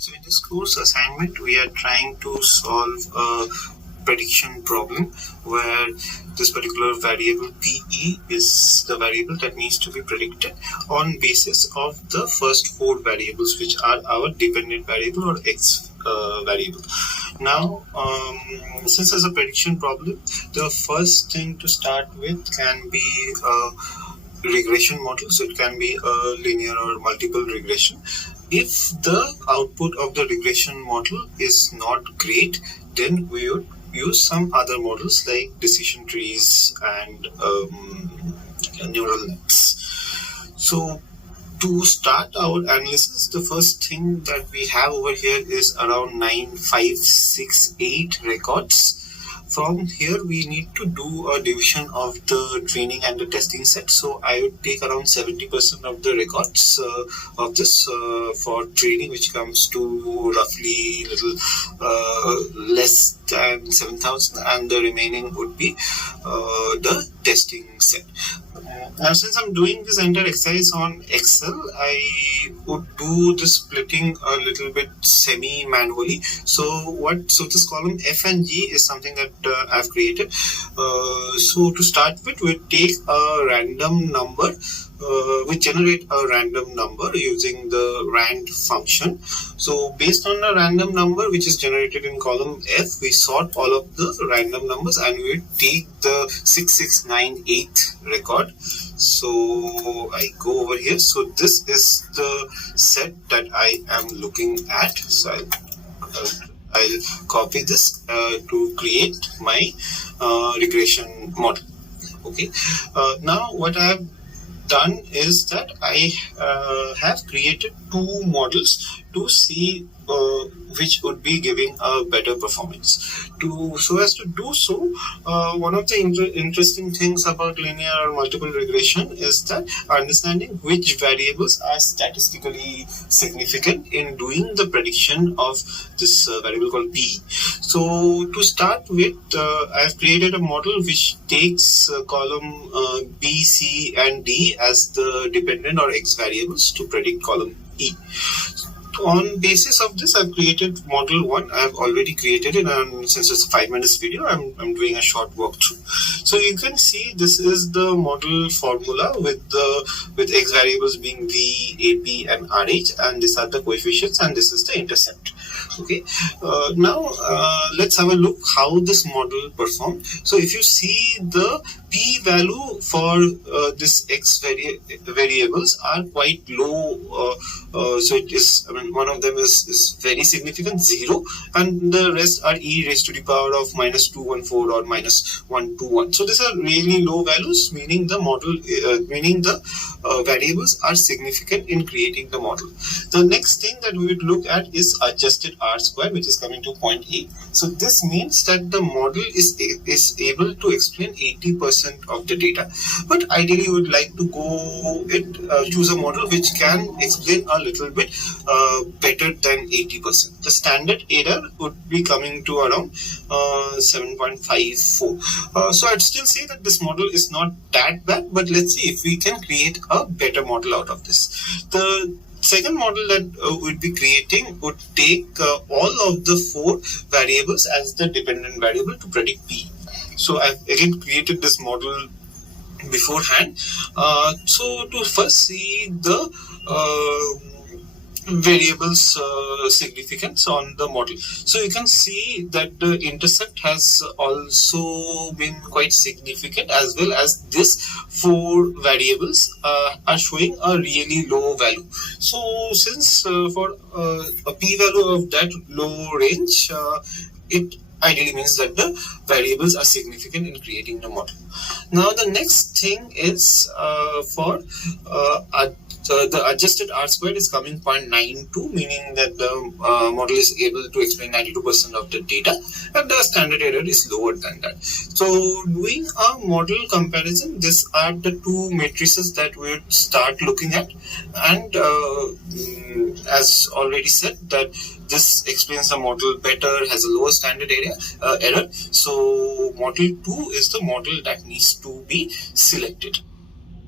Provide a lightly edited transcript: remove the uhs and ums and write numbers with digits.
So in this course assignment, we are trying to solve a prediction problem where this particular variable PE is the variable that needs to be predicted on basis of the first four variables, which are our dependent variable or X variable. Now, since it's a prediction problem, the first thing to start with can be a regression model. So it can be a linear or multiple regression. If the output of the regression model is not great, then we would use some other models like decision trees and neural nets. So to start our analysis, the first thing that we have over here is around 9568 records. From here, we need to do a division of the training and the testing set. So I would take around 70% of the records of this for training, which comes to roughly little less than 7,000, and the remaining would be the testing set. Now, since I'm doing this entire exercise on Excel, I would do the splitting a little bit semi-manually. So this column F and G is something that I've created. So to start with, we take a random number. We generate a random number using the rand function. So based on a random number which is generated in column F, we sort all of the random numbers and we take the 6698 record. So I go over here. So this is the set that I am looking at. So I'll copy this to create my regression model. Okay. Now what I have done is that I have created two models to see which would be giving a better performance. So as to do so, one of the interesting things about linear or multiple regression is that understanding which variables are statistically significant in doing the prediction of this variable called P. So to start with, I have created a model which takes column B, C, and D as the dependent or X variables to predict column E. On basis of this, I've created model 1. I've already created it, and since it's a 5 minutes video, I'm doing a short walkthrough. So you can see this is the model formula with X variables being V, AP, and RH, and these are the coefficients, and this is the intercept. Okay. Now let's have a look how this model performed. So if you see the P value for this X variables are quite low. So it is, one of them is very significant, 0, and the rest are e raised to the power of -214 or -121. So these are really low values, meaning the model, variables are significant in creating the model. The next thing that we would look at is adjusted R-square, which is coming to 0.8. So this means that the model is able to explain 80% of the data, but ideally we would like to choose a model which can explain a little bit better than 80%. The standard error would be coming to around 7.54. So I'd still say that this model is not that bad, but let's see if we can create a better model out of this. The second model that we'd be creating would take all of the four variables as the dependent variable to predict P. So I've again created this model beforehand. So to first see the variables significance on the model. So you can see that the intercept has also been quite significant, as well as these four variables are showing a really low value. So since for a p value of that low range, it ideally means that the variables are significant in creating the model. Now the next thing is for the adjusted R-squared is coming 0.92, meaning that the model is able to explain 92% of the data, and the standard error is lower than that. So doing a model comparison, these are the two matrices that we would start looking at, and as already said, that this explains the model better, has a lower standard error. So model 2 is the model that needs to be selected.